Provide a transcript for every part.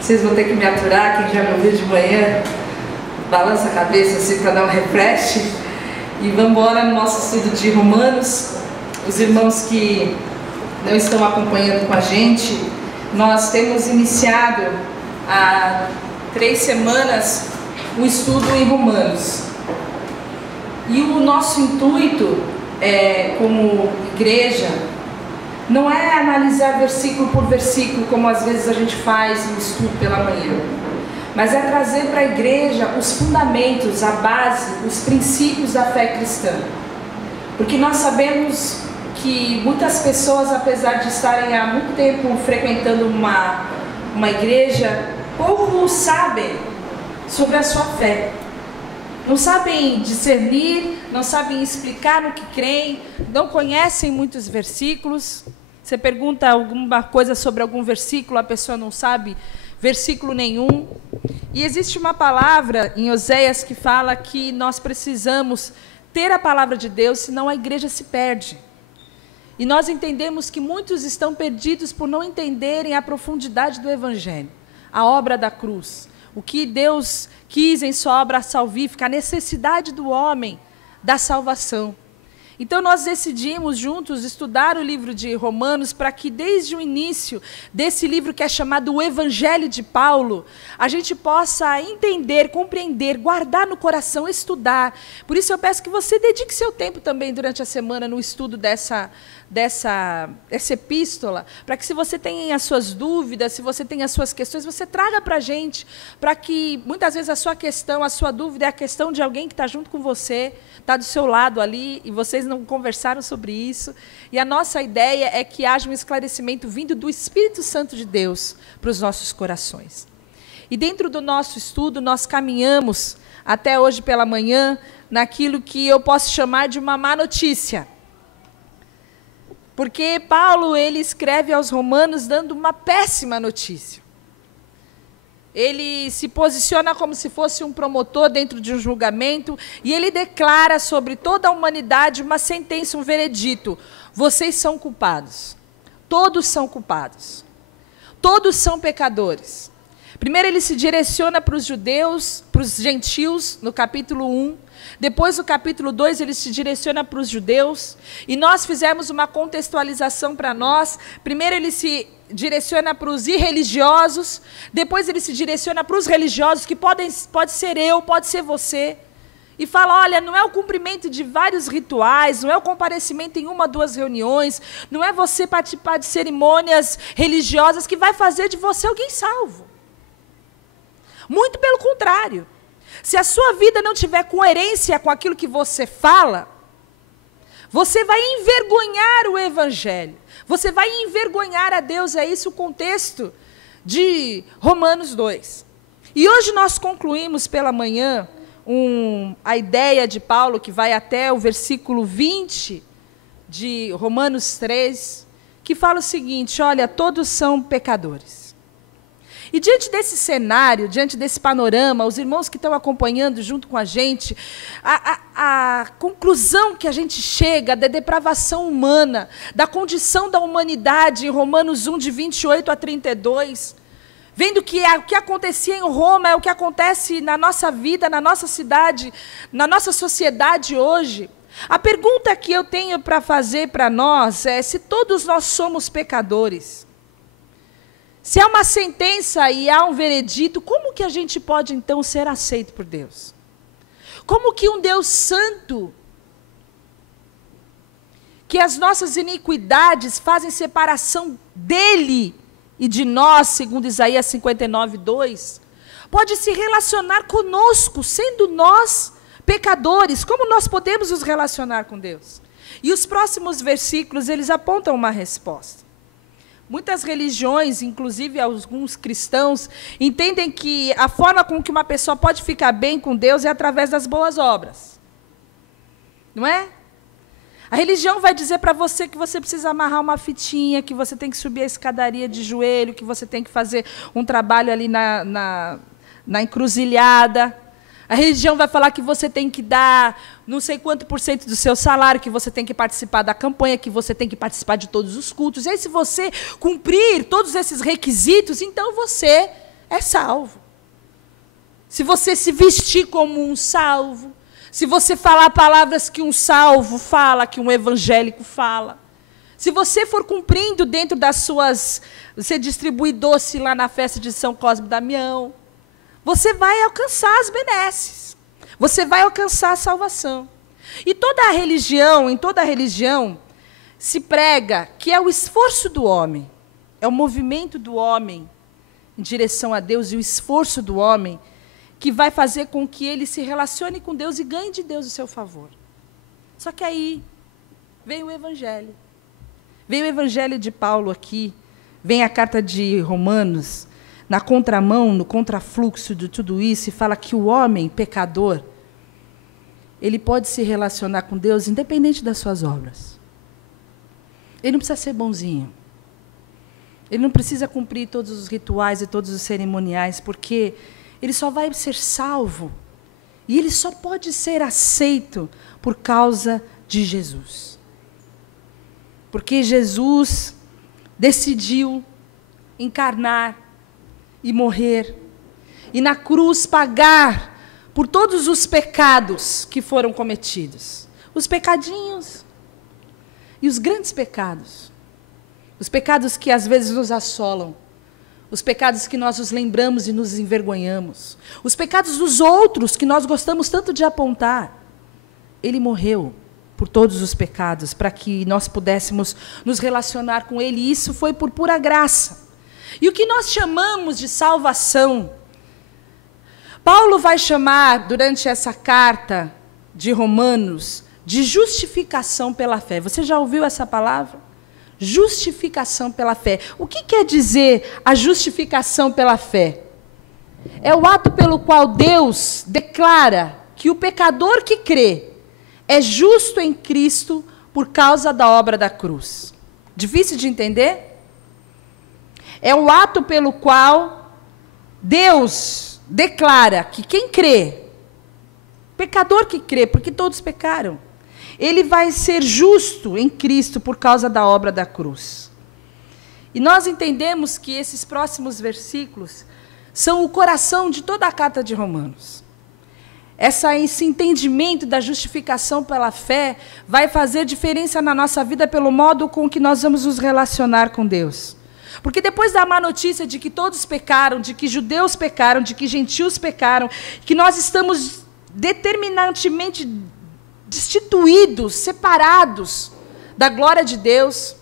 Vocês vão ter que me aturar, quem já me ouviu de manhã, balança a cabeça assim para dar um refresh. E vamos embora no nosso estudo de Romanos. Os irmãos que não estão acompanhando com a gente, nós temos iniciado há 3 semanas o estudo em Romanos. E o nosso intuito, como igreja, não é analisar versículo por versículo, como às vezes a gente faz no estudo pela manhã, mas é trazer para a igreja os fundamentos, a base, os princípios da fé cristã. Porque nós sabemos que muitas pessoas, apesar de estarem há muito tempo frequentando uma igreja, pouco sabem sobre a sua fé. Não sabem discernir, não sabem explicar no que creem, não conhecem muitos versículos. Você pergunta alguma coisa sobre algum versículo, a pessoa não sabe versículo nenhum. E existe uma palavra em Oséias que fala que nós precisamos ter a palavra de Deus, senão a igreja se perde. E nós entendemos que muitos estão perdidos por não entenderem a profundidade do Evangelho, a obra da cruz. O que Deus quis em sua obra salvífica, a necessidade do homem da salvação. Então nós decidimos juntos estudar o livro de Romanos para que desde o início desse livro que é chamado o Evangelho de Paulo, a gente possa entender, compreender, guardar no coração, estudar. Por isso eu peço que você dedique seu tempo também durante a semana no estudo dessa epístola, para que se você tem as suas dúvidas, se você tem as suas questões, você traga para a gente, para que muitas vezes a sua questão, a sua dúvida é a questão de alguém que está junto com você, está do seu lado ali, e vocês não conversaram sobre isso. E a nossa ideia é que haja um esclarecimento vindo do Espírito Santo de Deus para os nossos corações. E dentro do nosso estudo, nós caminhamos até hoje pela manhã naquilo que eu posso chamar de uma má notícia. Porque Paulo, ele escreve aos Romanos dando uma péssima notícia. Ele se posiciona como se fosse um promotor dentro de um julgamento e ele declara sobre toda a humanidade uma sentença, um veredito. Vocês são culpados. Todos são culpados. Todos são pecadores. Primeiro ele se direciona para os judeus, para os gentios, no capítulo 1. Depois, no capítulo 2, ele se direciona para os judeus. E nós fizemos uma contextualização para nós. Primeiro ele se direciona para os irreligiosos. Depois ele se direciona para os religiosos, que pode ser eu, pode ser você. E fala, olha, não é o cumprimento de vários rituais, não é o comparecimento em 1 ou 2 reuniões, não é você participar de cerimônias religiosas que vai fazer de você alguém salvo. Muito pelo contrário. Se a sua vida não tiver coerência com aquilo que você fala, você vai envergonhar o Evangelho. Você vai envergonhar a Deus. É isso o contexto de Romanos 2. E hoje nós concluímos pela manhã a ideia de Paulo, que vai até o versículo 20 de Romanos 3, que fala o seguinte, olha, todos são pecadores. E diante desse cenário, diante desse panorama, os irmãos que estão acompanhando junto com a gente, a conclusão que a gente chega da depravação humana, da condição da humanidade, em Romanos 1, de 28 a 32, vendo que o que acontecia em Roma é o que acontece na nossa vida, na nossa cidade, na nossa sociedade hoje. A pergunta que eu tenho para fazer para nós é se todos nós somos pecadores. Se há uma sentença e há um veredito, como que a gente pode, então, ser aceito por Deus? Como que um Deus santo, que as nossas iniquidades fazem separação dele e de nós, segundo Isaías 59, 2, pode se relacionar conosco, sendo nós pecadores? Como nós podemos nos relacionar com Deus? E os próximos versículos, eles apontam uma resposta. Muitas religiões, inclusive alguns cristãos, entendem que a forma com que uma pessoa pode ficar bem com Deus é através das boas obras. Não é? A religião vai dizer para você que você precisa amarrar uma fitinha, que você tem que subir a escadaria de joelho, que você tem que fazer um trabalho ali na encruzilhada. A religião vai falar que você tem que dar não sei quanto por cento do seu salário, que você tem que participar da campanha, que você tem que participar de todos os cultos. E aí, se você cumprir todos esses requisitos, então você é salvo. Se você se vestir como um salvo, se você falar palavras que um salvo fala, que um evangélico fala, se você for cumprindo dentro das suas... Você distribuir doce lá na festa de São Cosme e Damião, você vai alcançar as benesses. Você vai alcançar a salvação. E em toda a religião, se prega que é o esforço do homem, é o movimento do homem em direção a Deus e o esforço do homem que vai fazer com que ele se relacione com Deus e ganhe de Deus o seu favor. Só que aí vem o Evangelho. Vem o Evangelho de Paulo aqui, vem a carta de Romanos, na contramão, no contrafluxo de tudo isso, e fala que o homem pecador, ele pode se relacionar com Deus independente das suas obras. Ele não precisa ser bonzinho. Ele não precisa cumprir todos os rituais e todos os cerimoniais, porque ele só vai ser salvo e ele só pode ser aceito por causa de Jesus. Porque Jesus decidiu encarnar e morrer, e na cruz pagar por todos os pecados que foram cometidos. Os pecadinhos e os grandes pecados. Os pecados que às vezes nos assolam. Os pecados que nós nos lembramos e nos envergonhamos. Os pecados dos outros que nós gostamos tanto de apontar. Ele morreu por todos os pecados, para que nós pudéssemos nos relacionar com Ele. E isso foi por pura graça. E o que nós chamamos de salvação, Paulo vai chamar, durante essa carta de Romanos, de justificação pela fé. Você já ouviu essa palavra? Justificação pela fé. O que quer dizer a justificação pela fé? É o ato pelo qual Deus declara que o pecador que crê é justo em Cristo por causa da obra da cruz. Difícil de entender? É o ato pelo qual Deus declara que quem crê, pecador que crê, porque todos pecaram, ele vai ser justo em Cristo por causa da obra da cruz. E nós entendemos que esses próximos versículos são o coração de toda a carta de Romanos. Esse entendimento da justificação pela fé vai fazer diferença na nossa vida pelo modo com que nós vamos nos relacionar com Deus. Porque depois da má notícia de que todos pecaram, de que judeus pecaram, de que gentios pecaram, que nós estamos determinantemente destituídos, separados da glória de Deus,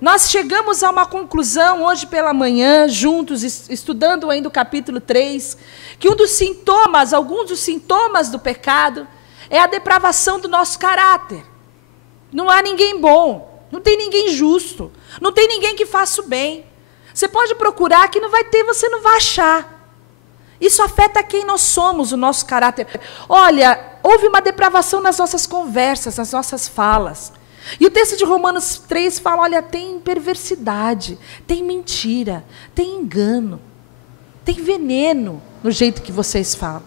nós chegamos a uma conclusão hoje pela manhã, juntos, estudando ainda o capítulo 3, que alguns dos sintomas do pecado é a depravação do nosso caráter. Não há ninguém bom, não tem ninguém justo, não tem ninguém que faça o bem. Você pode procurar que não vai ter, você não vai achar. Isso afeta quem nós somos, o nosso caráter. Olha, houve uma depravação nas nossas conversas, nas nossas falas. E o texto de Romanos 3 fala, olha, tem perversidade, tem mentira, tem engano, tem veneno no jeito que vocês falam.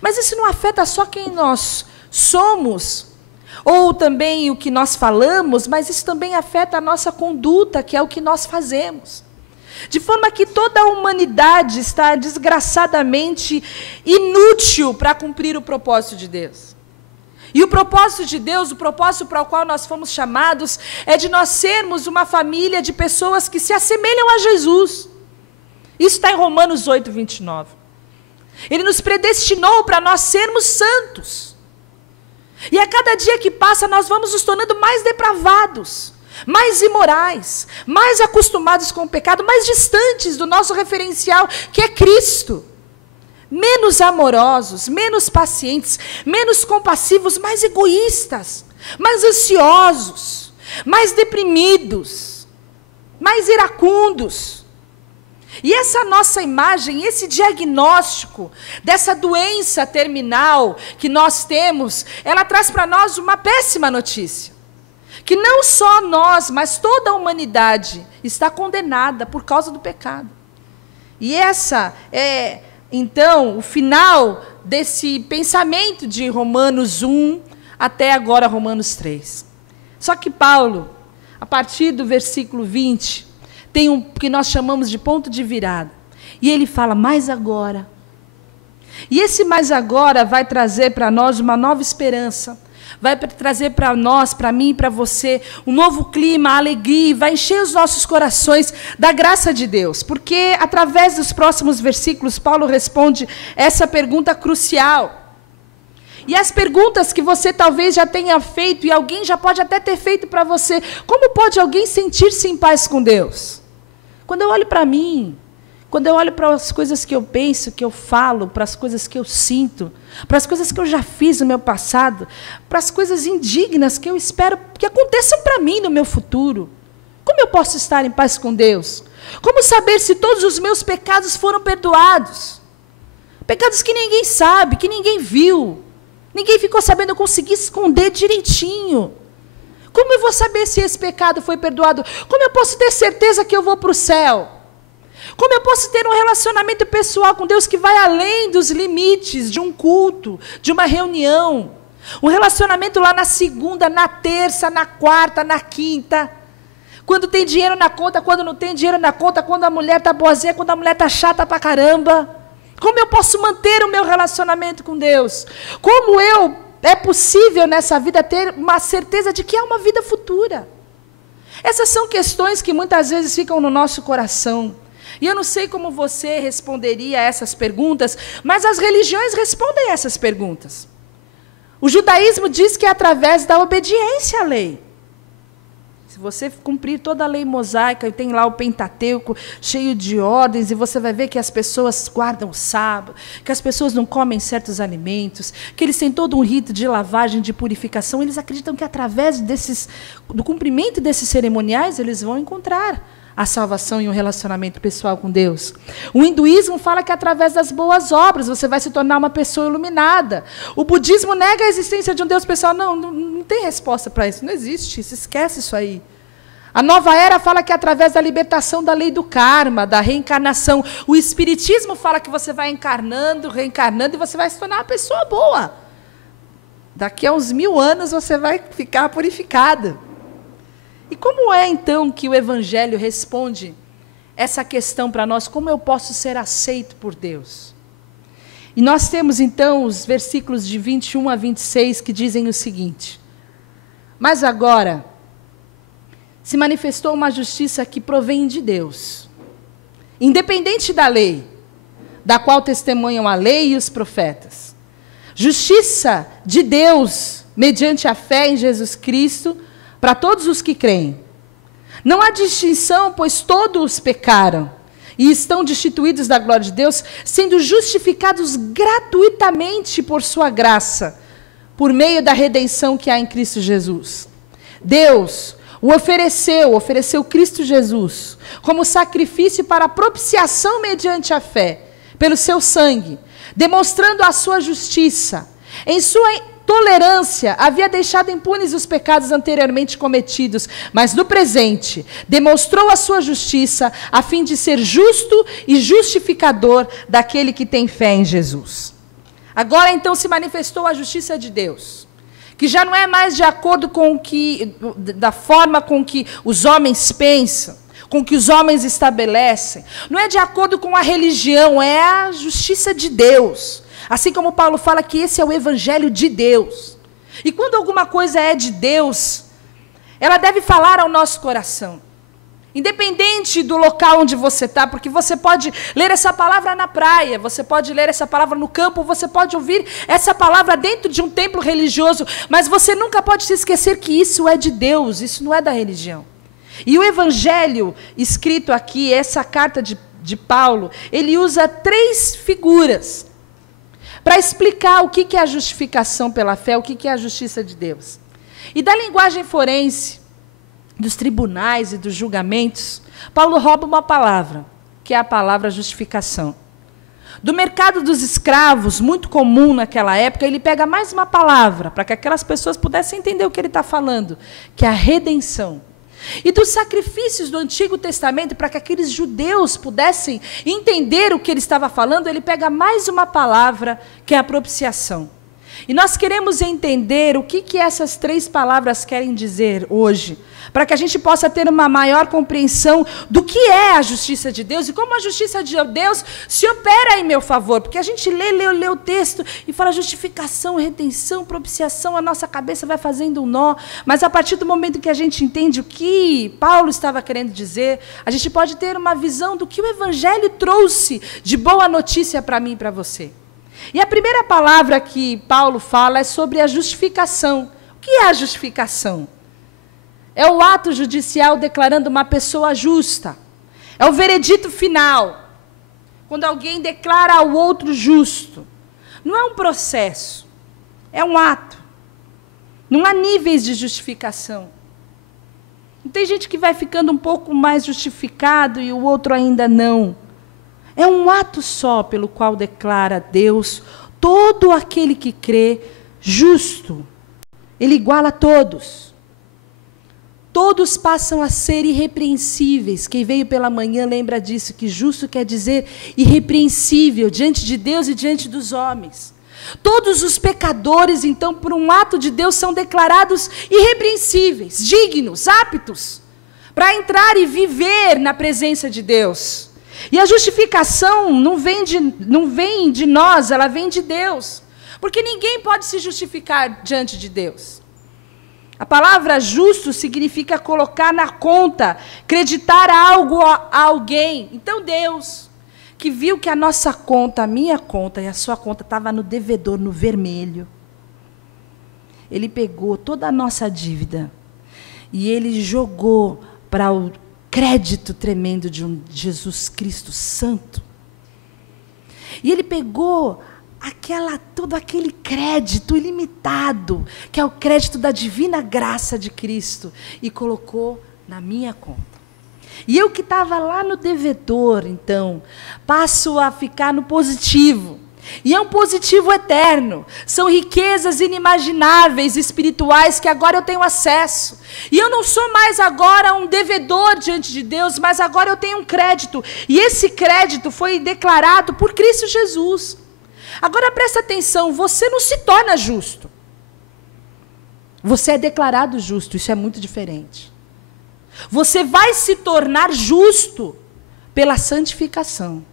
Mas isso não afeta só quem nós somos, ou também o que nós falamos, mas isso também afeta a nossa conduta, que é o que nós fazemos. De forma que toda a humanidade está desgraçadamente inútil para cumprir o propósito de Deus. E o propósito de Deus, o propósito para o qual nós fomos chamados, é de nós sermos uma família de pessoas que se assemelham a Jesus. Isso está em Romanos 8, 29. Ele nos predestinou para nós sermos santos. E a cada dia que passa, nós vamos nos tornando mais depravados, mais imorais, mais acostumados com o pecado, mais distantes do nosso referencial, que é Cristo. Menos amorosos, menos pacientes, menos compassivos, mais egoístas, mais ansiosos, mais deprimidos, mais iracundos. E essa nossa imagem, esse diagnóstico dessa doença terminal que nós temos, ela traz para nós uma péssima notícia. Que não só nós, mas toda a humanidade está condenada por causa do pecado. E essa é então, o final desse pensamento de Romanos 1 até agora Romanos 3. Só que Paulo, a partir do versículo 20, tem um que nós chamamos de ponto de virada. E ele fala, mais agora. E esse mais agora vai trazer para nós uma nova esperança. Vai trazer para nós, para mim e para você, um novo clima, alegria, vai encher os nossos corações da graça de Deus. Porque, através dos próximos versículos, Paulo responde essa pergunta crucial. E as perguntas que você talvez já tenha feito, e alguém já pode até ter feito para você, como pode alguém sentir-se em paz com Deus? Quando eu olho para mim, quando eu olho para as coisas que eu penso, que eu falo, para as coisas que eu sinto, para as coisas que eu já fiz no meu passado, para as coisas indignas que eu espero que aconteçam para mim no meu futuro, como eu posso estar em paz com Deus? Como saber se todos os meus pecados foram perdoados? Pecados que ninguém sabe, que ninguém viu, ninguém ficou sabendo, eu consegui esconder direitinho. Como eu vou saber se esse pecado foi perdoado? Como eu posso ter certeza que eu vou para o céu? Como eu posso ter um relacionamento pessoal com Deus que vai além dos limites de um culto, de uma reunião? Um relacionamento lá na segunda, na terça, na quarta, na quinta. Quando tem dinheiro na conta, quando não tem dinheiro na conta, quando a mulher está boazinha, quando a mulher está chata pra caramba. Como eu posso manter o meu relacionamento com Deus? Como é possível nessa vida ter uma certeza de que há uma vida futura? Essas são questões que muitas vezes ficam no nosso coração. E eu não sei como você responderia a essas perguntas, mas as religiões respondem a essas perguntas. O judaísmo diz que é através da obediência à lei. Se você cumprir toda a lei mosaica, e tem lá o Pentateuco cheio de ordens, e você vai ver que as pessoas guardam o sábado, que as pessoas não comem certos alimentos, que eles têm todo um rito de lavagem, de purificação, eles acreditam que através do cumprimento desses cerimoniais, eles vão encontrar a salvação e um relacionamento pessoal com Deus. O hinduísmo fala que através das boas obras você vai se tornar uma pessoa iluminada. O budismo nega a existência de um Deus pessoal. Não tem resposta para isso, não existe, se esquece isso aí. A nova era fala que através da libertação da lei do karma, da reencarnação. O espiritismo fala que você vai encarnando, reencarnando, e você vai se tornar uma pessoa boa. Daqui a uns 1000 anos você vai ficar purificado. E como é, então, que o Evangelho responde essa questão para nós? Como eu posso ser aceito por Deus? E nós temos, então, os versículos de 21 a 26 que dizem o seguinte: mas agora se manifestou uma justiça que provém de Deus, independente da lei, da qual testemunham a lei e os profetas. Justiça de Deus, mediante a fé em Jesus Cristo, para todos os que creem. Não há distinção, pois todos pecaram e estão destituídos da glória de Deus, sendo justificados gratuitamente por sua graça, por meio da redenção que há em Cristo Jesus. Deus o ofereceu Cristo Jesus como sacrifício para a propiciação mediante a fé, pelo seu sangue, demonstrando a sua justiça. Em sua tolerância, havia deixado impunes os pecados anteriormente cometidos, mas no presente demonstrou a sua justiça, a fim de ser justo e justificador daquele que tem fé em Jesus. Agora então se manifestou a justiça de Deus, que já não é mais de acordo com da forma com que os homens pensam, com que os homens estabelecem, não é de acordo com a religião, é a justiça de Deus. Assim como Paulo fala que esse é o Evangelho de Deus. E quando alguma coisa é de Deus, ela deve falar ao nosso coração. Independente do local onde você está, porque você pode ler essa palavra na praia, você pode ler essa palavra no campo, você pode ouvir essa palavra dentro de um templo religioso, mas você nunca pode se esquecer que isso é de Deus, isso não é da religião. E o Evangelho escrito aqui, essa carta de Paulo, ele usa 3 figuras para explicar o que é a justificação pela fé, o que é a justiça de Deus. E da linguagem forense, dos tribunais e dos julgamentos, Paulo rouba uma palavra, que é a palavra justificação. Do mercado dos escravos, muito comum naquela época, ele pega mais uma palavra, para que aquelas pessoas pudessem entender o que ele está falando, que é a redenção. e dos sacrifícios do Antigo Testamento, para que aqueles judeus pudessem entender o que ele estava falando, ele pega mais uma palavra, que é a propiciação. E nós queremos entender o que essas 3 palavras querem dizer hoje, para que a gente possa ter uma maior compreensão do que é a justiça de Deus e como a justiça de Deus se opera em meu favor. Porque a gente lê o texto e fala justificação, redenção, propiciação, a nossa cabeça vai fazendo um nó. Mas a partir do momento que a gente entende o que Paulo estava querendo dizer, a gente pode ter uma visão do que o Evangelho trouxe de boa notícia para mim e para você. E a primeira palavra que Paulo fala é sobre a justificação. O que é a justificação? É o ato judicial declarando uma pessoa justa. É o veredito final. Quando alguém declara ao outro justo. Não é um processo. É um ato. Não há níveis de justificação. Não tem gente que vai ficando um pouco mais justificado e o outro ainda não. É um ato só pelo qual declara Deus todo aquele que crê justo. Ele iguala a todos. Todos passam a ser irrepreensíveis. Quem veio pela manhã lembra disso, que justo quer dizer irrepreensível diante de Deus e diante dos homens. Todos os pecadores, então, por um ato de Deus, são declarados irrepreensíveis, dignos, aptos, para entrar e viver na presença de Deus. E a justificação não vem de nós, ela vem de Deus. Porque ninguém pode se justificar diante de Deus. A palavra justo significa colocar na conta, creditar algo a alguém. Então Deus, que viu que a nossa conta, a minha conta e a sua conta estava no devedor, no vermelho. Ele pegou toda a nossa dívida e ele jogou para o crédito tremendo de um Jesus Cristo Santo. E ele pegou todo aquele crédito ilimitado, que é o crédito da divina graça de Cristo, e colocou na minha conta. E eu que estava lá no devedor, então, passo a ficar no positivo. E é um positivo eterno. São riquezas inimagináveis, espirituais, que agora eu tenho acesso. E eu não sou mais agora um devedor diante de Deus, mas agora eu tenho um crédito. E esse crédito foi declarado por Cristo Jesus. Agora presta atenção, você não se torna justo. Você é declarado justo, isso é muito diferente. Você vai se tornar justo pela santificação.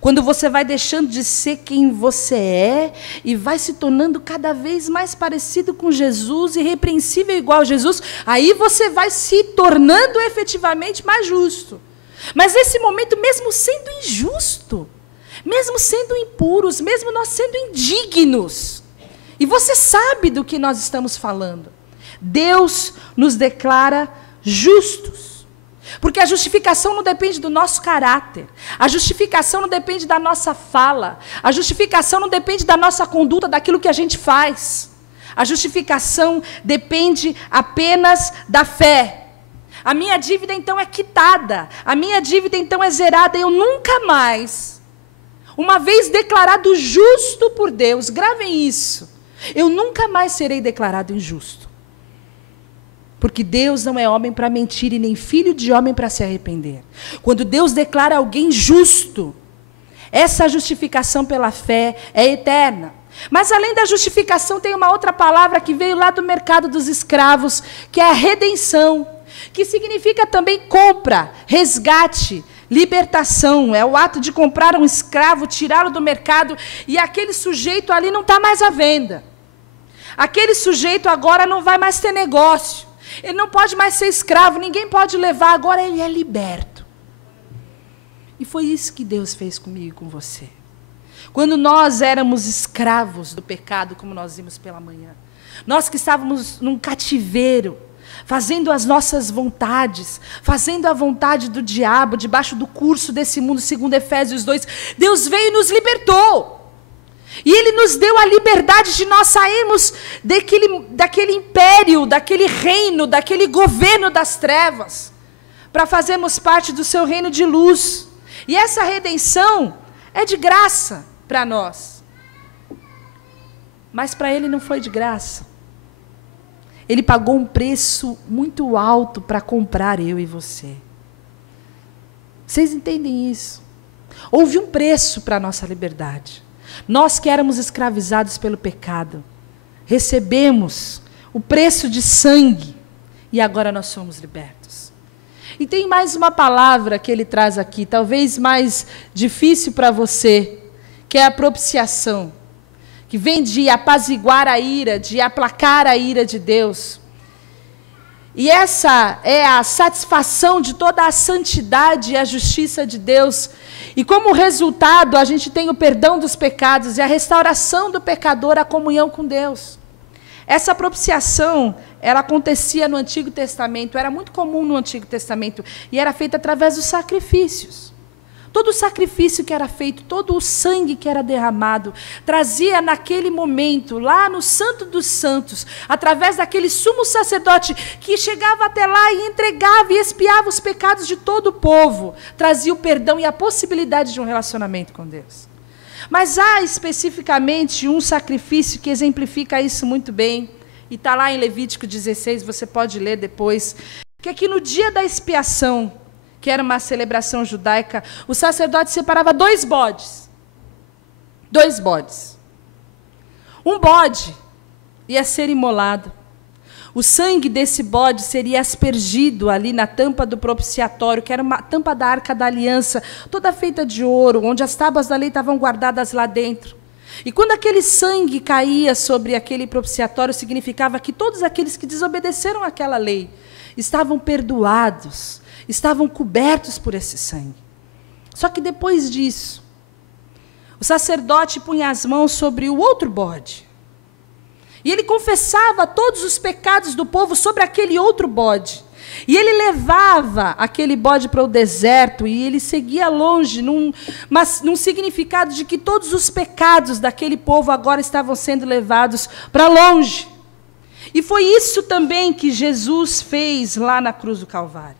Quando você vai deixando de ser quem você é e vai se tornando cada vez mais parecido com Jesus, irrepreensível igual a Jesus, aí você vai se tornando efetivamente mais justo. Mas nesse momento, mesmo sendo injusto, mesmo sendo impuros, mesmo nós sendo indignos, e você sabe do que nós estamos falando, Deus nos declara justos. Porque a justificação não depende do nosso caráter, a justificação não depende da nossa fala, a justificação não depende da nossa conduta, daquilo que a gente faz. A justificação depende apenas da fé. A minha dívida então é quitada, a minha dívida então é zerada, eu nunca mais, uma vez declarado justo por Deus, gravem isso, eu nunca mais serei declarado injusto. Porque Deus não é homem para mentir e nem filho de homem para se arrepender. Quando Deus declara alguém justo, essa justificação pela fé é eterna. Mas além da justificação tem uma outra palavra que veio lá do mercado dos escravos, que é a redenção, que significa também compra, resgate, libertação. É o ato de comprar um escravo, tirá-lo do mercado, e aquele sujeito ali não está mais à venda. Aquele sujeito agora não vai mais ter negócio. Ele não pode mais ser escravo, ninguém pode levar, agora ele é liberto. E foi isso que Deus fez comigo e com você. Quando nós éramos escravos do pecado, como nós vimos pela manhã, nós que estávamos num cativeiro, fazendo as nossas vontades, fazendo a vontade do diabo, debaixo do curso desse mundo, segundo Efésios 2, Deus veio e nos libertou. E Ele nos deu a liberdade de nós sairmos daquele império, daquele reino, daquele governo das trevas, para fazermos parte do seu reino de luz. E essa redenção é de graça para nós. Mas para Ele não foi de graça. Ele pagou um preço muito alto para comprar eu e você. Vocês entendem isso? Houve um preço para a nossa liberdade. Nós que éramos escravizados pelo pecado, recebemos o preço de sangue e agora nós somos libertos. E tem mais uma palavra que ele traz aqui, talvez mais difícil para você, que é a propiciação, que vem de apaziguar a ira, de aplacar a ira de Deus. E essa é a satisfação de toda a santidade e a justiça de Deus. E como resultado, a gente tem o perdão dos pecados e a restauração do pecador à comunhão com Deus. Essa propiciação, ela acontecia no Antigo Testamento, era muito comum no Antigo Testamento, e era feita através dos sacrifícios. Todo o sacrifício que era feito, todo o sangue que era derramado, trazia naquele momento, lá no Santo dos Santos, através daquele sumo sacerdote que chegava até lá e entregava e expiava os pecados de todo o povo, trazia o perdão e a possibilidade de um relacionamento com Deus. Mas há especificamente um sacrifício que exemplifica isso muito bem, e está lá em Levítico 16, você pode ler depois, que aqui no dia da expiação, que era uma celebração judaica, o sacerdote separava 2 bodes. 2 bodes. Um bode ia ser imolado. O sangue desse bode seria aspergido ali na tampa do propiciatório, que era uma tampa da Arca da Aliança, toda feita de ouro, onde as tábuas da lei estavam guardadas lá dentro. E quando aquele sangue caía sobre aquele propiciatório, significava que todos aqueles que desobedeceram àquela lei estavam perdoados, estavam cobertos por esse sangue. Só que depois disso, o sacerdote punha as mãos sobre o outro bode. E ele confessava todos os pecados do povo sobre aquele outro bode. E ele levava aquele bode para o deserto e ele seguia longe, num significado de que todos os pecados daquele povo agora estavam sendo levados para longe. E foi isso também que Jesus fez lá na cruz do Calvário.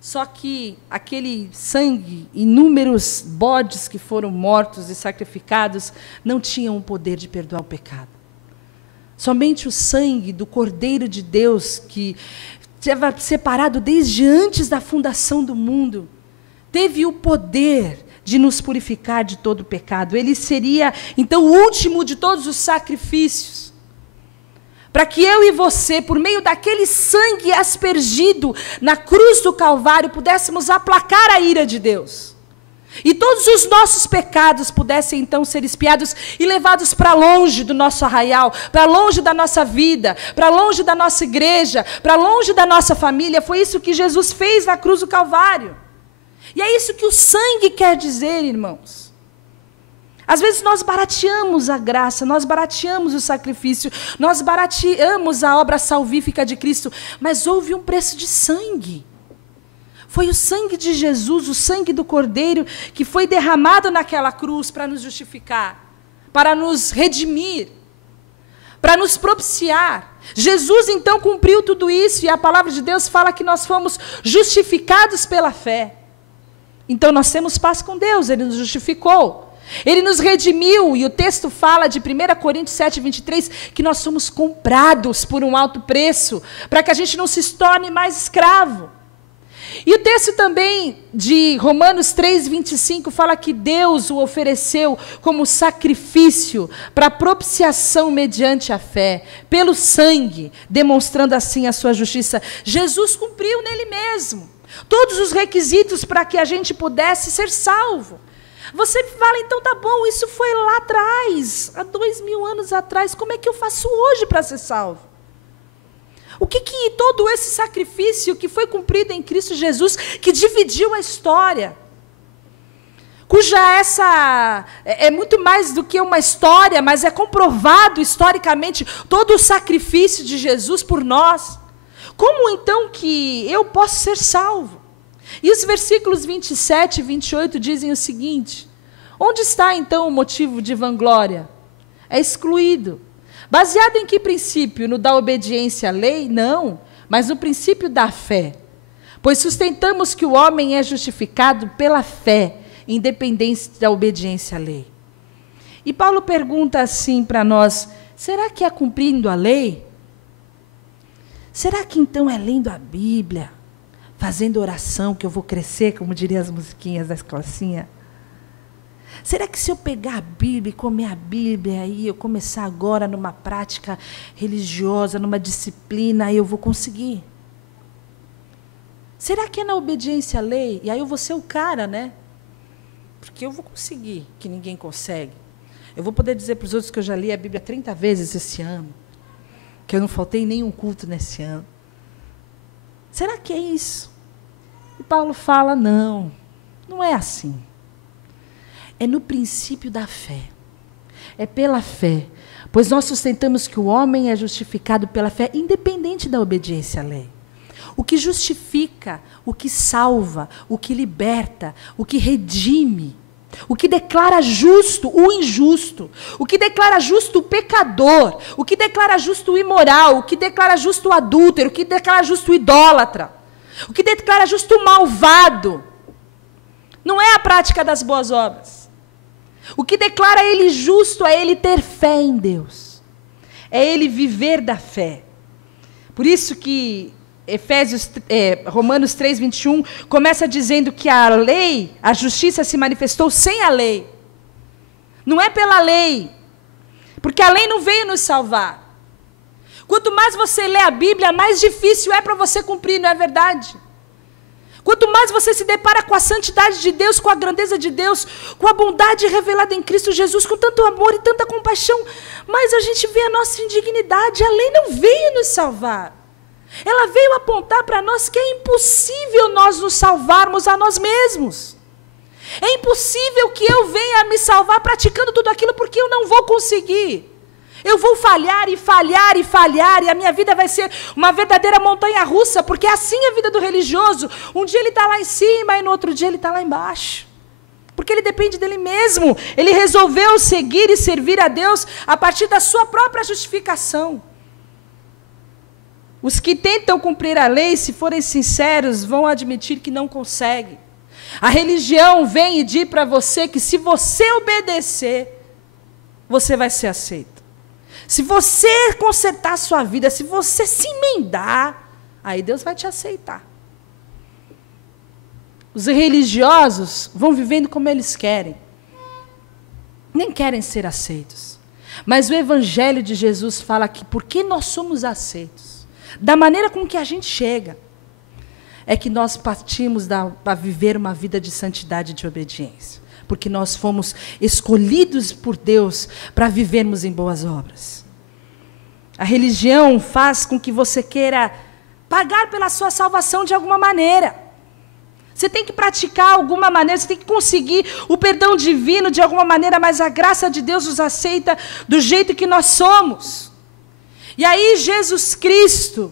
Só que aquele sangue, inúmeros bodes que foram mortos e sacrificados, não tinham o poder de perdoar o pecado. Somente o sangue do Cordeiro de Deus, que estava separado desde antes da fundação do mundo, teve o poder de nos purificar de todo o pecado. Ele seria, então, o último de todos os sacrifícios, para que eu e você, por meio daquele sangue aspergido na cruz do Calvário, pudéssemos aplacar a ira de Deus. E todos os nossos pecados pudessem então ser expiados e levados para longe do nosso arraial, para longe da nossa vida, para longe da nossa igreja, para longe da nossa família. Foi isso que Jesus fez na cruz do Calvário. E é isso que o sangue quer dizer, irmãos. Às vezes nós barateamos a graça, nós barateamos o sacrifício, nós barateamos a obra salvífica de Cristo, mas houve um preço de sangue. Foi o sangue de Jesus, o sangue do Cordeiro, que foi derramado naquela cruz para nos justificar, para nos redimir, para nos propiciar. Jesus, então, cumpriu tudo isso, e a palavra de Deus fala que nós fomos justificados pela fé. Então, nós temos paz com Deus, Ele nos justificou. Ele nos redimiu, e o texto fala de 1 Coríntios 7, 23, que nós somos comprados por um alto preço, para que a gente não se torne mais escravo. E o texto também de Romanos 3, 25 fala que Deus o ofereceu como sacrifício para propiciação mediante a fé, pelo sangue, demonstrando assim a sua justiça. Jesus cumpriu nele mesmo todos os requisitos para que a gente pudesse ser salvo. Você fala, então tá bom, isso foi lá atrás, há 2000 anos atrás, como é que eu faço hoje para ser salvo? O que todo esse sacrifício que foi cumprido em Cristo Jesus, que dividiu a história, cuja essa é muito mais do que uma história, mas é comprovado historicamente todo o sacrifício de Jesus por nós. Como então que eu posso ser salvo? E os versículos 27 e 28 dizem o seguinte: onde está então o motivo de vanglória? É excluído. Baseado em que princípio? No da obediência à lei? Não, mas no princípio da fé. Pois sustentamos que o homem é justificado pela fé, independente da obediência à lei. E Paulo pergunta assim para nós: será que é cumprindo a lei? Será que então é lendo a Bíblia, fazendo oração, que eu vou crescer, como diriam as musiquinhas da escolinha? Será que se eu pegar a Bíblia e comer a Bíblia, aí eu começar agora numa prática religiosa, numa disciplina, aí eu vou conseguir? Será que é na obediência à lei? E aí eu vou ser o cara, né? Porque eu vou conseguir, que ninguém consegue. Eu vou poder dizer para os outros que eu já li a Bíblia 30 vezes esse ano, que eu não faltei em nenhum culto nesse ano. Será que é isso? E Paulo fala, não é assim. É no princípio da fé. É pela fé. Pois nós sustentamos que o homem é justificado pela fé, independente da obediência à lei. O que justifica, o que salva, o que liberta, o que redime, o que declara justo o injusto, o que declara justo o pecador, o que declara justo o imoral, o que declara justo o adúltero, o que declara justo o idólatra, o que declara justo o malvado. Não é a prática das boas obras. O que declara ele justo é ele ter fé em Deus. É ele viver da fé. Por isso que Romanos 3, 21, começa dizendo que a lei, a justiça se manifestou sem a lei. Não é pela lei, porque a lei não veio nos salvar. Quanto mais você lê a Bíblia, mais difícil é para você cumprir, não é verdade? Quanto mais você se depara com a santidade de Deus, com a grandeza de Deus, com a bondade revelada em Cristo Jesus, com tanto amor e tanta compaixão, mais a gente vê a nossa indignidade. A lei não veio nos salvar. Ela veio apontar para nós que é impossível nós nos salvarmos a nós mesmos. É impossível que eu venha me salvar praticando tudo aquilo, porque eu não vou conseguir. Eu vou falhar e falhar e falhar, e a minha vida vai ser uma verdadeira montanha-russa, porque é assim a vida do religioso. Um dia ele está lá em cima e no outro dia ele está lá embaixo. Porque ele depende dele mesmo. Ele resolveu seguir e servir a Deus a partir da sua própria justificação. Os que tentam cumprir a lei, se forem sinceros, vão admitir que não conseguem. A religião vem e diz para você que se você obedecer, você vai ser aceito. Se você consertar a sua vida, se você se emendar, aí Deus vai te aceitar. Os religiosos vão vivendo como eles querem. Nem querem ser aceitos. Mas o Evangelho de Jesus fala que porque nós somos aceitos, da maneira com que a gente chega, é que nós partimos para viver uma vida de santidade e de obediência. Porque nós fomos escolhidos por Deus para vivermos em boas obras. A religião faz com que você queira pagar pela sua salvação de alguma maneira. Você tem que praticar alguma maneira, você tem que conseguir o perdão divino de alguma maneira, mas a graça de Deus nos aceita do jeito que nós somos. E aí Jesus Cristo,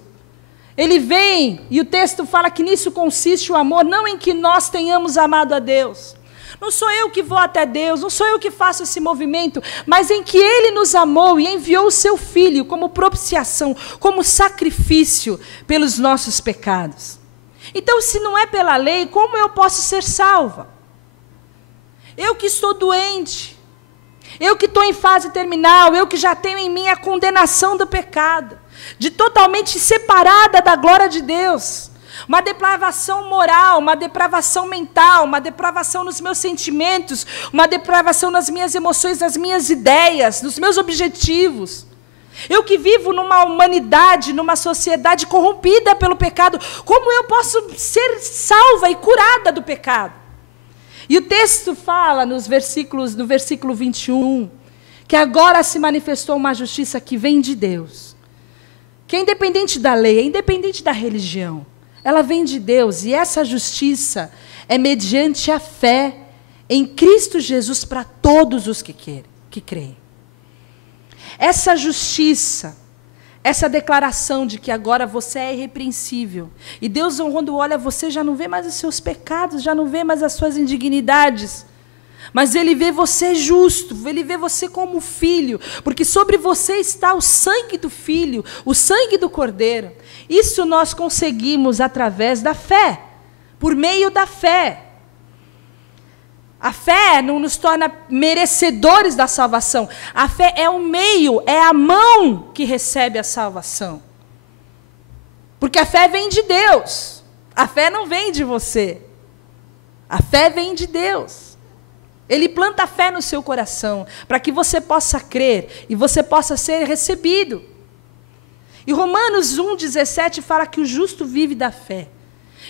ele vem, e o texto fala que nisso consiste o amor, não em que nós tenhamos amado a Deus. Não sou eu que vou até Deus, não sou eu que faço esse movimento, mas em que Ele nos amou e enviou o seu Filho como propiciação, como sacrifício pelos nossos pecados. Então, se não é pela lei, como eu posso ser salva? Eu que estou doente, eu que estou em fase terminal, eu que já tenho em mim a condenação do pecado, de totalmente separada da glória de Deus, uma depravação moral, uma depravação mental, uma depravação nos meus sentimentos, uma depravação nas minhas emoções, nas minhas ideias, nos meus objetivos. Eu que vivo numa humanidade, numa sociedade corrompida pelo pecado, como eu posso ser salva e curada do pecado? E o texto fala no versículo 21, que agora se manifestou uma justiça que vem de Deus, que é independente da lei, é independente da religião. Ela vem de Deus, e essa justiça é mediante a fé em Cristo Jesus para todos os que creem. Essa justiça, essa declaração de que agora você é irrepreensível, e Deus, quando olha você, já não vê mais os seus pecados, já não vê mais as suas indignidades, mas Ele vê você justo, Ele vê você como filho, porque sobre você está o sangue do Filho, o sangue do Cordeiro. Isso nós conseguimos através da fé, por meio da fé. A fé não nos torna merecedores da salvação. A fé é o meio, é a mão que recebe a salvação. Porque a fé vem de Deus. A fé não vem de você. A fé vem de Deus. Ele planta a fé no seu coração, para que você possa crer e você possa ser recebido. E Romanos 1,17 fala que o justo vive da fé.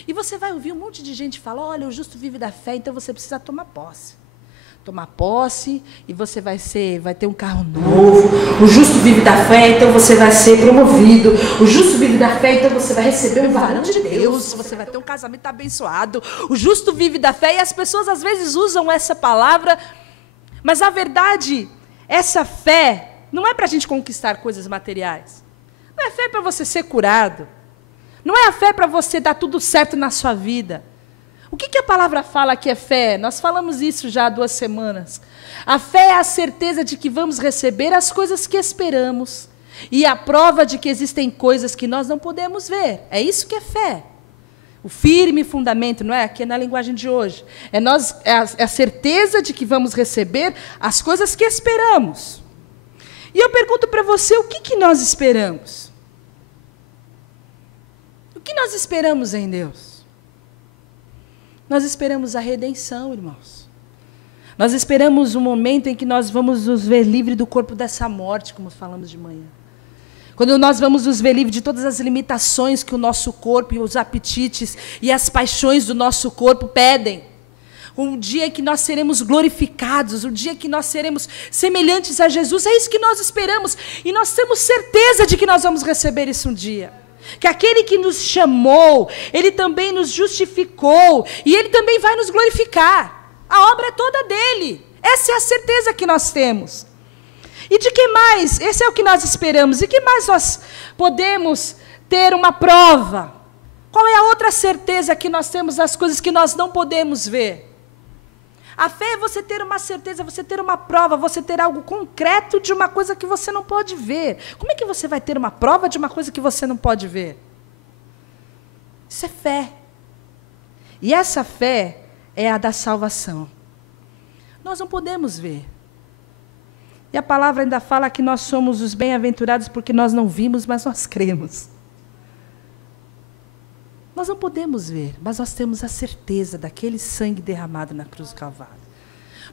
E você vai ouvir um monte de gente falar, olha, o justo vive da fé, então você precisa tomar posse. Tomar posse, e você vai ter um carro novo. O justo vive da fé, então você vai ser promovido. O justo vive da fé, então você vai receber um varão de Deus. Você vai ter um casamento abençoado. O justo vive da fé, e as pessoas às vezes usam essa palavra, mas a verdade, essa fé não é para a gente conquistar coisas materiais. Não é fé para você ser curado. Não é a fé para você dar tudo certo na sua vida. O que a palavra fala que é fé? Nós falamos isso já há 2 semanas. A fé é a certeza de que vamos receber as coisas que esperamos e a prova de que existem coisas que nós não podemos ver. É isso que é fé. O firme fundamento, não é? Aqui é na linguagem de hoje. É a certeza de que vamos receber as coisas que esperamos. E eu pergunto para você, o que nós esperamos? O que nós esperamos em Deus? Nós esperamos a redenção, irmãos. Nós esperamos um momento em que nós vamos nos ver livres do corpo dessa morte, como falamos de manhã. Quando nós vamos nos ver livres de todas as limitações que o nosso corpo e os apetites e as paixões do nosso corpo pedem. Um dia em que nós seremos glorificados, um dia em que nós seremos semelhantes a Jesus, é isso que nós esperamos. E nós temos certeza de que nós vamos receber isso um dia. Que aquele que nos chamou, ele também nos justificou, e ele também vai nos glorificar. A obra é toda dele. Essa é a certeza que nós temos. E de que mais? Esse é o que nós esperamos. E que mais nós podemos ter uma prova? Qual é a outra certeza que nós temos das coisas que nós não podemos ver? A fé é você ter uma certeza, você ter uma prova, você ter algo concreto de uma coisa que você não pode ver. Como é que você vai ter uma prova de uma coisa que você não pode ver? Isso é fé. E essa fé é a da salvação. Nós não podemos ver. E a palavra ainda fala que nós somos os bem-aventurados porque nós não vimos, mas nós cremos. Nós não podemos ver, mas nós temos a certeza daquele sangue derramado na cruz do Calvário.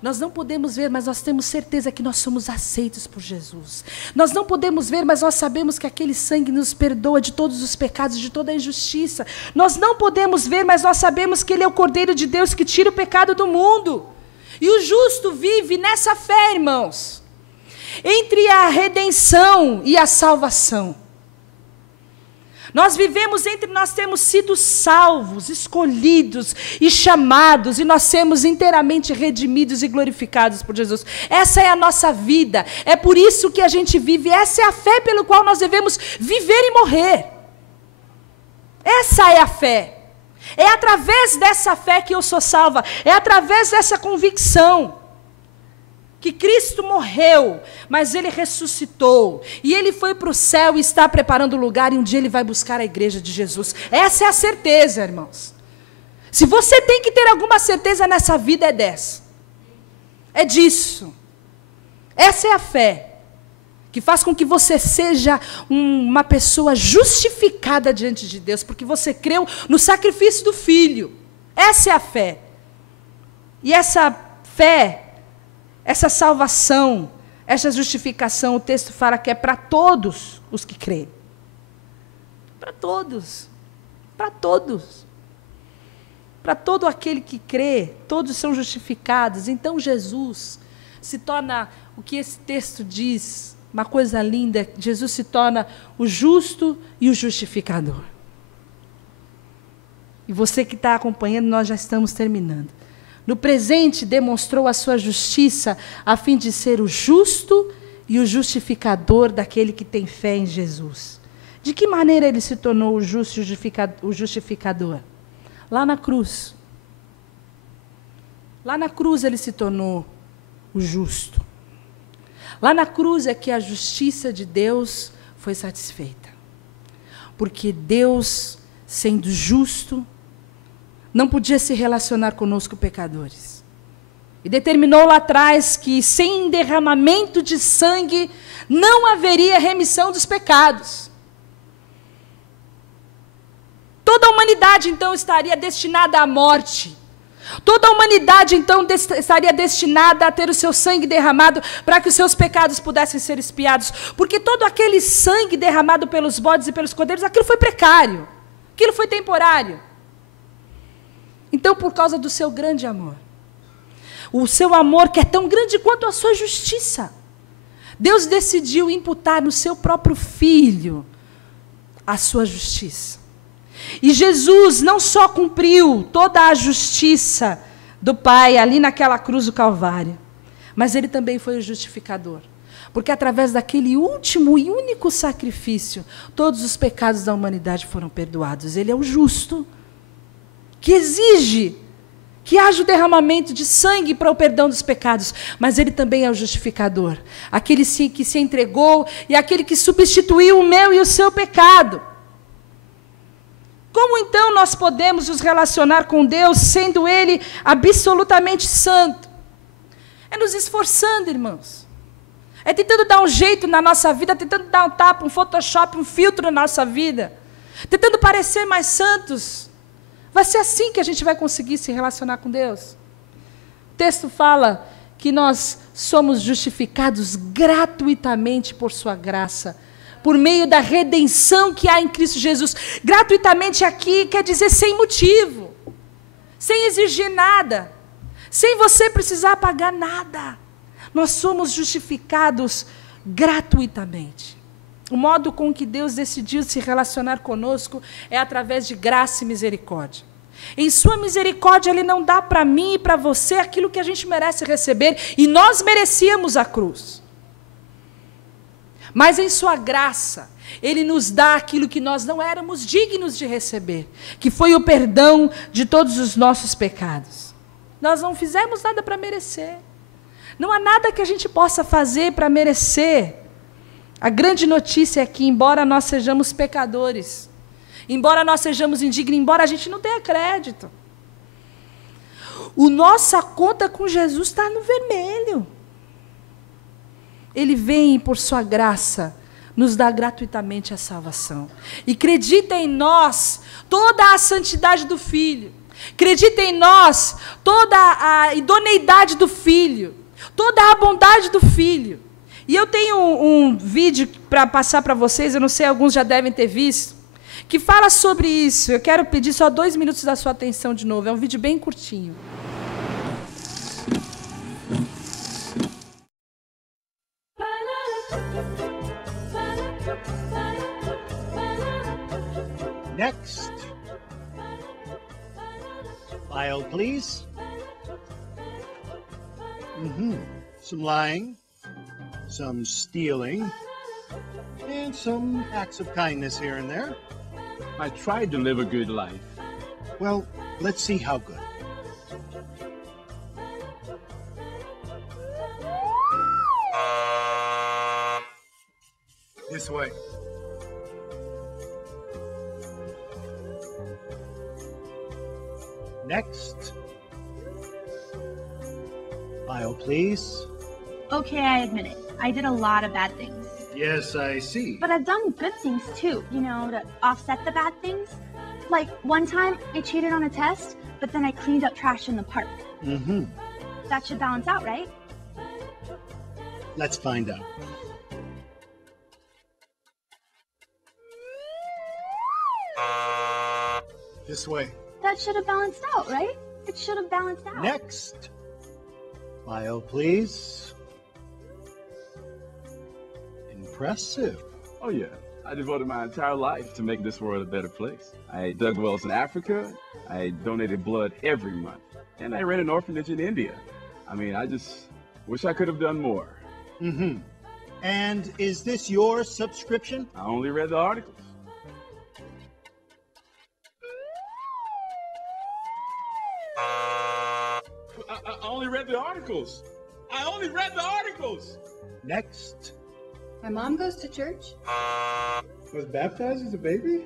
Nós não podemos ver, mas nós temos certeza que nós somos aceitos por Jesus. Nós não podemos ver, mas nós sabemos que aquele sangue nos perdoa de todos os pecados, de toda a injustiça. Nós não podemos ver, mas nós sabemos que Ele é o Cordeiro de Deus que tira o pecado do mundo. E o justo vive nessa fé, irmãos. Entre a redenção e a salvação. Nós vivemos nós temos sido salvos, escolhidos e chamados, e nós sermos inteiramente redimidos e glorificados por Jesus. Essa é a nossa vida, é por isso que a gente vive, essa é a fé pelo qual nós devemos viver e morrer. Essa é a fé. É através dessa fé que eu sou salva, é através dessa convicção. Que Cristo morreu, mas Ele ressuscitou, e Ele foi para o céu e está preparando o lugar, e um dia Ele vai buscar a igreja de Jesus. Essa é a certeza, irmãos. Se você tem que ter alguma certeza nessa vida, é dessa. É disso. Essa é a fé, que faz com que você seja uma pessoa justificada diante de Deus, porque você creu no sacrifício do Filho. Essa é a fé. E essa fé, essa salvação, essa justificação, o texto fala que é para todos os que creem. Para todos. Para todos. Para todo aquele que crê, todos são justificados. Então Jesus se torna, o que esse texto diz, uma coisa linda, Jesus se torna o justo e o justificador. E você que está acompanhando, nós já estamos terminando. No presente, demonstrou a sua justiça, a fim de ser o justo e o justificador daquele que tem fé em Jesus. De que maneira ele se tornou o justo e o justificador? Lá na cruz. Lá na cruz ele se tornou o justo. Lá na cruz é que a justiça de Deus foi satisfeita. Porque Deus, sendo justo, não podia se relacionar conosco, pecadores. E determinou lá atrás que sem derramamento de sangue não haveria remissão dos pecados. toda a humanidade então estaria destinada à morte. Toda a humanidade então estaria destinada a ter o seu sangue derramado para que os seus pecados pudessem ser expiados. Porque todo aquele sangue derramado pelos bodes e pelos cordeiros, aquilo foi precário. Aquilo foi temporário. Então, por causa do seu grande amor, o seu amor que é tão grande quanto a sua justiça, Deus decidiu imputar no seu próprio Filho a sua justiça. E Jesus não só cumpriu toda a justiça do Pai ali naquela cruz do Calvário, mas ele também foi o justificador. Porque através daquele último e único sacrifício, todos os pecados da humanidade foram perdoados. Ele é o justo, que exige que haja o derramamento de sangue para o perdão dos pecados, mas ele também é o justificador, aquele que se entregou e aquele que substituiu o meu e o seu pecado. Como então nós podemos nos relacionar com Deus, sendo Ele absolutamente santo? É nos esforçando, irmãos. É tentando dar um jeito na nossa vida, tentando dar um tapa, um Photoshop, um filtro na nossa vida, tentando parecer mais santos. Vai ser assim que a gente vai conseguir se relacionar com Deus. O texto fala que nós somos justificados gratuitamente por sua graça, por meio da redenção que há em Cristo Jesus. Gratuitamente aqui quer dizer sem motivo, sem exigir nada, sem você precisar pagar nada. Nós somos justificados gratuitamente. O modo com que Deus decidiu se relacionar conosco é através de graça e misericórdia. Em sua misericórdia, Ele não dá para mim e para você aquilo que a gente merece receber, e nós merecíamos a cruz. Mas em sua graça, Ele nos dá aquilo que nós não éramos dignos de receber, que foi o perdão de todos os nossos pecados. Nós não fizemos nada para merecer. Não há nada que a gente possa fazer para merecer. A grande notícia é que, embora nós sejamos pecadores, embora nós sejamos indignos, embora a gente não tenha crédito, nossa conta com Jesus está no vermelho. Ele vem, por sua graça, nos dá gratuitamente a salvação. E acredita em nós toda a santidade do Filho. Acredita em nós toda a idoneidade do Filho. Toda a bondade do Filho. E eu tenho um vídeo para passar para vocês, eu não sei, alguns já devem ter visto, que fala sobre isso. Eu quero pedir só 2 minutos da sua atenção de novo. É um vídeo bem curtinho. Next. File, please. Some lying, some stealing, and some acts of kindness here and there. I tried to live a good life. Well, let's see how good. This way. Next. File, please. Okay, I admit it. I did a lot of bad things. Yes, I see. But I've done good things too, to offset the bad things. Like, one time, I cheated on a test, but then I cleaned up trash in the park. That should balance out, right? Let's find out. This way. That should have balanced out, right? It should have balanced out. Next. File, please. Impressive. Oh yeah, I devoted my entire life to make this world a better place. I dug wells in Africa, I donated blood every month, and I ran an orphanage in India. I mean, I just wish I could have done more. And is this your subscription? I only read the articles. I only read the articles. I only read the articles. Next. My mom goes to church. Was baptized as a baby?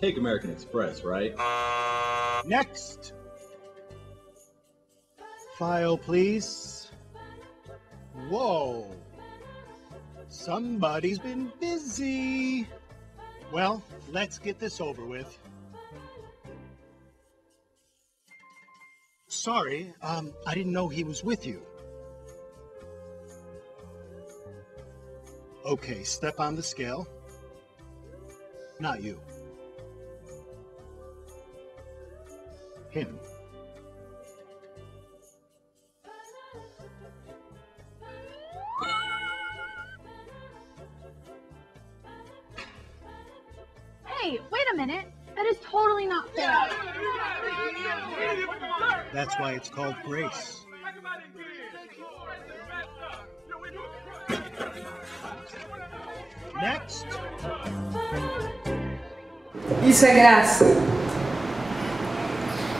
Take American Express, right? Next. File, please. Whoa. Somebody's been busy. Well, let's get this over with. sorry. I didn't know he was with you. Okay, step on the scale. Not you. Him. Hey, wait a minute. That is totally not fair. That's why it's called grace. Next. Isso é graça.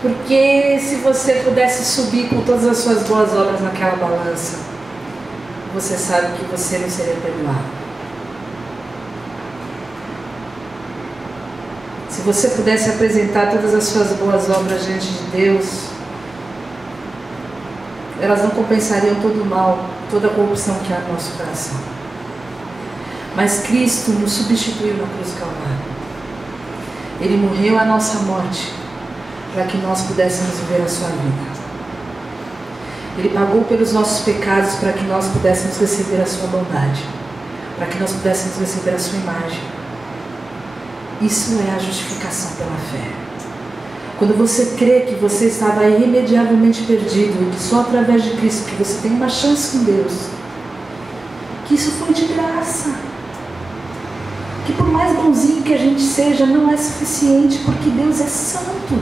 Porque se você pudesse subir com todas as suas boas obras naquela balança, você sabe que você não seria perdoado. Se você pudesse apresentar todas as suas boas obras diante de Deus, elas não compensariam todo o mal, toda a corrupção que há no nosso coração. Mas Cristo nos substituiu na cruz do Calvário. Ele morreu a nossa morte para que nós pudéssemos viver a sua vida. Ele pagou pelos nossos pecados para que nós pudéssemos receber a sua bondade, para que nós pudéssemos receber a sua imagem. Isso é a justificação pela fé. Quando você crê que você estava irremediavelmente perdido e que só através de Cristo que você tem uma chance com Deus, que isso foi de graça, que por mais bonzinho que a gente seja, não é suficiente, porque Deus é santo.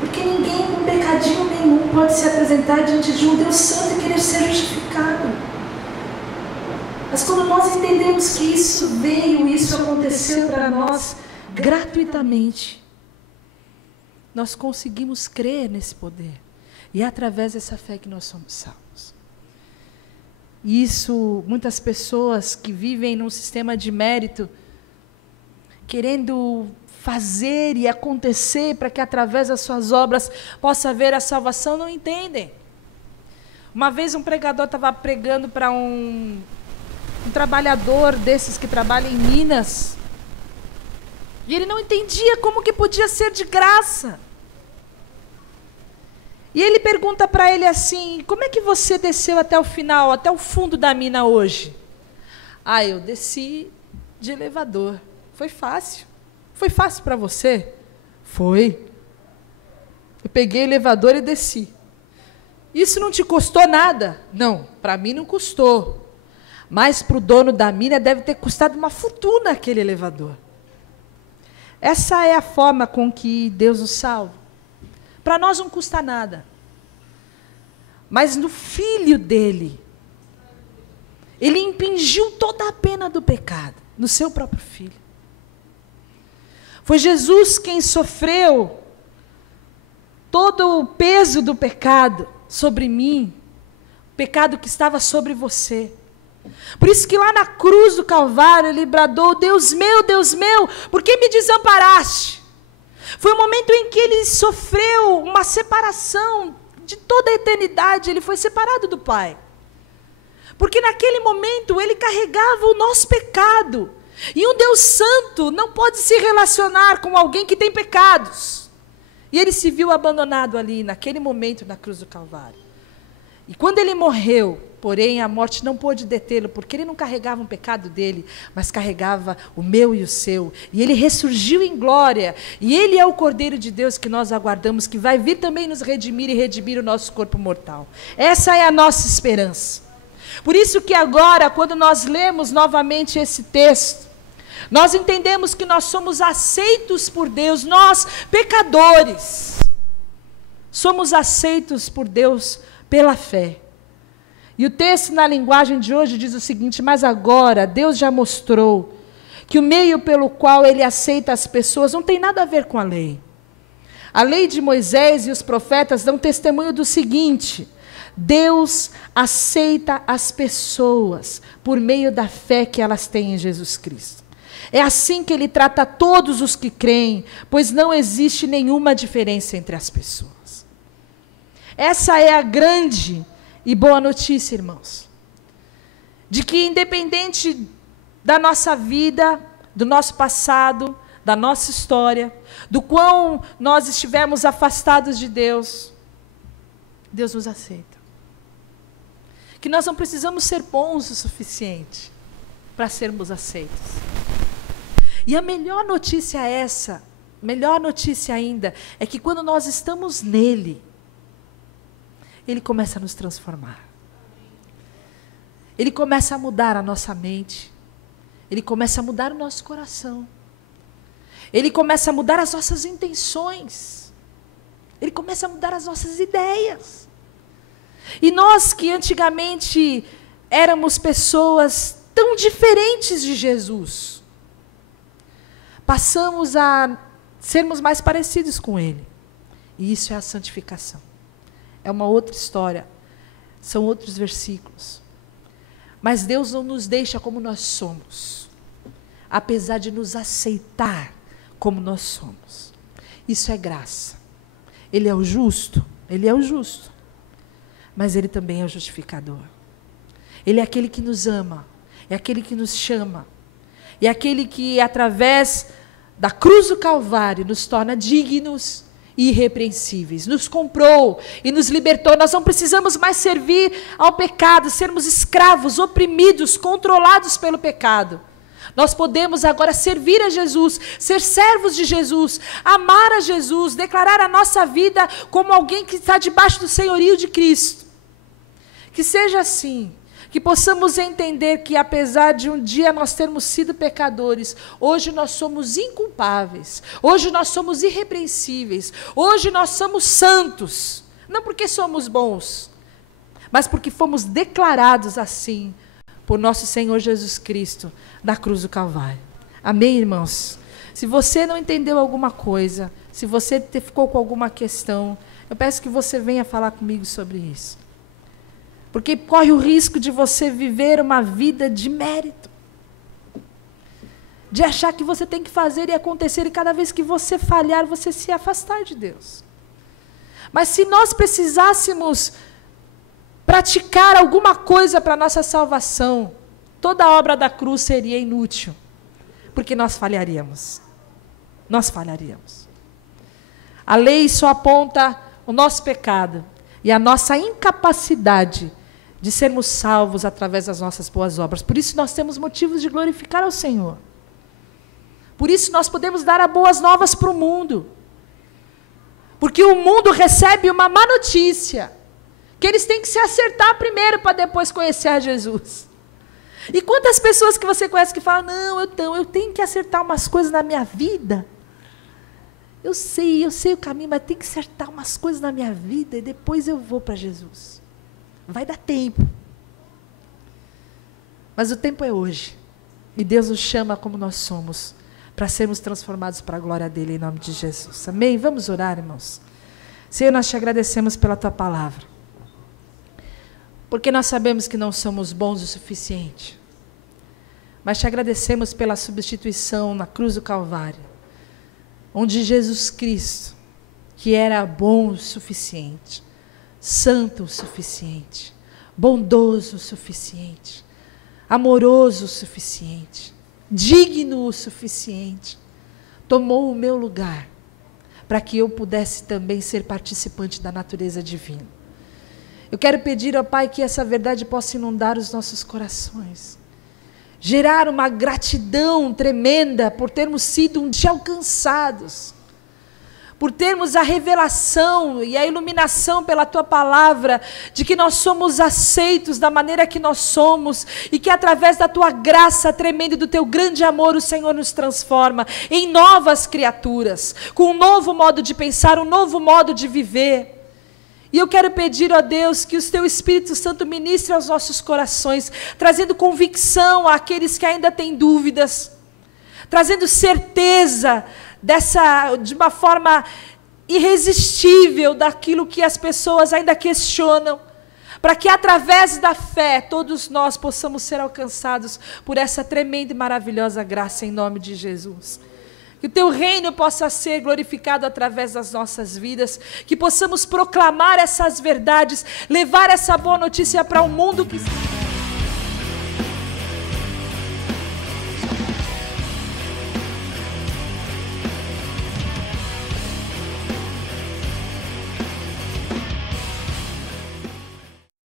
Porque ninguém com pecadinho nenhum pode se apresentar diante de um Deus santo e querer ser justificado. Mas quando nós entendemos que isso veio, isso aconteceu para nós gratuitamente, nós conseguimos crer nesse poder. E é através dessa fé que nós somos salvos. E isso, muitas pessoas que vivem num sistema de mérito, querendo fazer e acontecer para que através das suas obras possa haver a salvação, não entendem. Uma vez um pregador estava pregando para um trabalhador desses que trabalha em Minas, e ele não entendia como que podia ser de graça. E ele pergunta para ele assim: como é que você desceu até o final, até o fundo da mina hoje? Ah, eu desci de elevador. Foi fácil. Foi fácil para você? Foi. Eu peguei o elevador e desci. Isso não te custou nada? Não, para mim não custou. Mas para o dono da mina deve ter custado uma fortuna aquele elevador. Essa é a forma com que Deus nos salva. Para nós não custa nada. Mas no Filho dele, ele impingiu toda a pena do pecado, no seu próprio Filho. Foi Jesus quem sofreu todo o peso do pecado sobre mim, o pecado que estava sobre você. Por isso que lá na cruz do Calvário ele bradou: Deus meu, por que me desamparaste? Foi o momento em que ele sofreu uma separação de toda a eternidade. Ele foi separado do Pai. Porque naquele momento ele carregava o nosso pecado. E um Deus santo não pode se relacionar com alguém que tem pecados. E ele se viu abandonado ali, naquele momento, na cruz do Calvário. E quando ele morreu, porém, a morte não pôde detê-lo, porque ele não carregava um pecado dele, mas carregava o meu e o seu. E ele ressurgiu em glória. E ele é o Cordeiro de Deus que nós aguardamos, que vai vir também nos redimir e redimir o nosso corpo mortal. Essa é a nossa esperança. Por isso que agora, quando nós lemos novamente esse texto, nós entendemos que nós somos aceitos por Deus, nós, pecadores, somos aceitos por Deus pela fé. E o texto na linguagem de hoje diz o seguinte: mas agora Deus já mostrou que o meio pelo qual ele aceita as pessoas não tem nada a ver com a lei. A lei de Moisés e os profetas dão testemunho do seguinte: Deus aceita as pessoas por meio da fé que elas têm em Jesus Cristo. É assim que ele trata todos os que creem, pois não existe nenhuma diferença entre as pessoas. Essa é a grande e boa notícia, irmãos, de que independente da nossa vida, do nosso passado, da nossa história, do quão nós estivemos afastados de Deus, Deus nos aceita. Que nós não precisamos ser bons o suficiente para sermos aceitos. E a melhor notícia é essa, melhor notícia ainda, é que quando nós estamos nele, Ele começa a nos transformar. Ele começa a mudar a nossa mente. Ele começa a mudar o nosso coração. Ele começa a mudar as nossas intenções. Ele começa a mudar as nossas ideias. E nós que antigamente éramos pessoas tão diferentes de Jesus, passamos a sermos mais parecidos com Ele. E isso é a santificação. É uma outra história. São outros versículos. Mas Deus não nos deixa como nós somos, apesar de nos aceitar como nós somos. Isso é graça. Ele é o justo, Ele é o justo, mas Ele também é o justificador. Ele é aquele que nos ama, é aquele que nos chama, é aquele que, através da cruz do Calvário, nos torna dignos e irrepreensíveis, nos comprou e nos libertou. Nós não precisamos mais servir ao pecado, sermos escravos, oprimidos, controlados pelo pecado. Nós podemos agora servir a Jesus, ser servos de Jesus, amar a Jesus, declarar a nossa vida como alguém que está debaixo do senhorio de Cristo. Que seja assim, que possamos entender que, apesar de um dia nós termos sido pecadores, hoje nós somos inculpáveis, hoje nós somos irrepreensíveis, hoje nós somos santos, não porque somos bons, mas porque fomos declarados assim por nosso Senhor Jesus Cristo na cruz do Calvário. Amém, irmãos? Se você não entendeu alguma coisa, se você ficou com alguma questão, eu peço que você venha falar comigo sobre isso. Porque corre o risco de você viver uma vida de mérito, de achar que você tem que fazer e acontecer, e cada vez que você falhar, você se afastar de Deus. Mas se nós precisássemos praticar alguma coisa para a nossa salvação, toda a obra da cruz seria inútil, porque nós falharíamos. Nós falharíamos. A lei só aponta o nosso pecado e a nossa incapacidade de sermos salvos através das nossas boas obras. Por isso nós temos motivos de glorificar ao Senhor. Por isso nós podemos dar as boas novas para o mundo. Porque o mundo recebe uma má notícia, que eles têm que se acertar primeiro para depois conhecer a Jesus. E quantas pessoas que você conhece que falam, não, eu tenho que acertar umas coisas na minha vida. Eu sei o caminho, mas tem que acertar umas coisas na minha vida e depois eu vou para Jesus. Vai dar tempo. Mas o tempo é hoje. E Deus nos chama como nós somos, para sermos transformados para a glória dele, em nome de Jesus. Amém? Vamos orar, irmãos. Senhor, nós te agradecemos pela tua palavra. Porque nós sabemos que não somos bons o suficiente. Mas te agradecemos pela substituição na cruz do Calvário, onde Jesus Cristo, que era bom o suficiente, santo o suficiente, bondoso o suficiente, amoroso o suficiente, digno o suficiente, tomou o meu lugar, para que eu pudesse também ser participante da natureza divina. Eu quero pedir ao Pai que essa verdade possa inundar os nossos corações, gerar uma gratidão tremenda por termos sido um dia alcançados, por termos a revelação e a iluminação pela tua palavra, de que nós somos aceitos da maneira que nós somos, e que através da tua graça tremenda e do teu grande amor, o Senhor nos transforma em novas criaturas, com um novo modo de pensar, um novo modo de viver. E eu quero pedir, ó Deus, que o teu Espírito Santo ministre aos nossos corações, trazendo convicção àqueles que ainda têm dúvidas, trazendo certeza de uma forma irresistível daquilo que as pessoas ainda questionam, para que através da fé todos nós possamos ser alcançados por essa tremenda e maravilhosa graça, em nome de Jesus. Que o teu reino possa ser glorificado através das nossas vidas, que possamos proclamar essas verdades, levar essa boa notícia para um mundo que